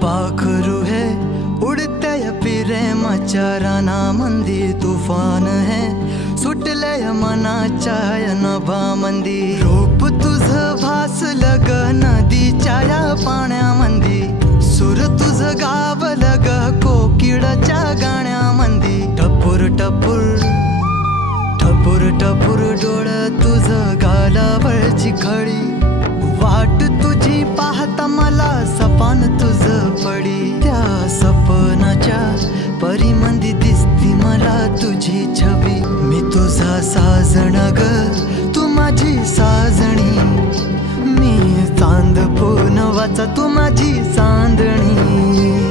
पाखरू है उड़ते प्रेमाच्या रानामंदी, तुफान है सुटले मनाच्या नभामंदी। रूप तुझं भासलं ग नदीच्या या पाण्यामंदी, सूर तुझं गावलं ग कोकिळाच्या गाण्यामंदी। टपूर टपूर टपूर टपूर डोळं तुझं गालावरची खळी, वाट तुझी पाहता मला सपान तुझं पडी। त्या सपनाच्या परीमंदी दिसती मला तुझी छबी, मी तुझा साजण ग तू माझी साजणी। मी चांद पूनवाचा तू माझी चांदणी,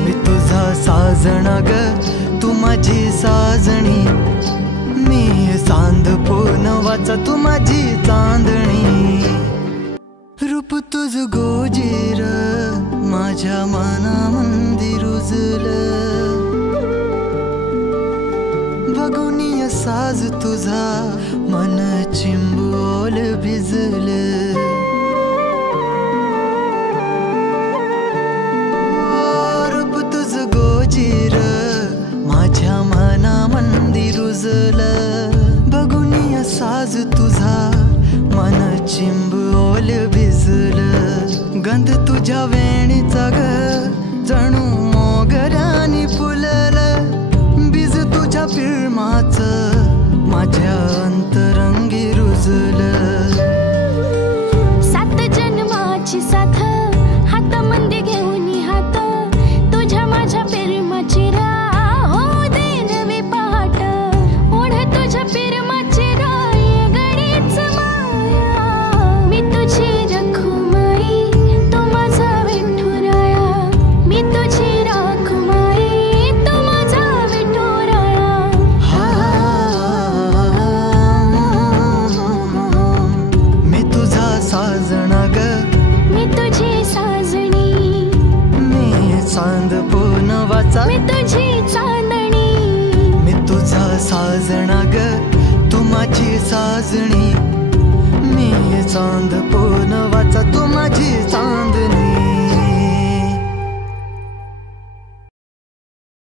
मी तुझा साजण ग तू माझी साजणी। मी चांद पूनवाचा तू माझी चांदणी। रूप तुझ गोजीर माझ्या मनामंदी रुजलं, बघुनिय साज तुझा मन चिंबोल भिजलं। रूप तुझ गोजीर माझ्या मनामंदी रुजलं, बघुनिय साज तुझा मन चिंबोल भिजलं। गंध तुझ्या वेणीचा ग जणू मोगऱ्यानी फुललं, बीज तुझ्या प्रेमाचं माझ्या अंतरंगी रुजलं। सात जन्माची साथ हातामंदी घेऊन हात, तुझ्या माझ्या प्रेमाची राह हो दे नवी पहाट। ओढ तुझ्या प्रेमाची राह गडीच माया, मी तुझी रखुमाई तू माझा विठुराया। मी तुझी रखुमाई तू माझा विठुराया। मी तुझा साजणा ग मी तुझी साजणी, मी चांद पूनवाचा मी तुझी चांदणी। मी तुझा साजणा ग तू माझी साजणी। मी चांद पूनवाचा तू माझी चांदणी।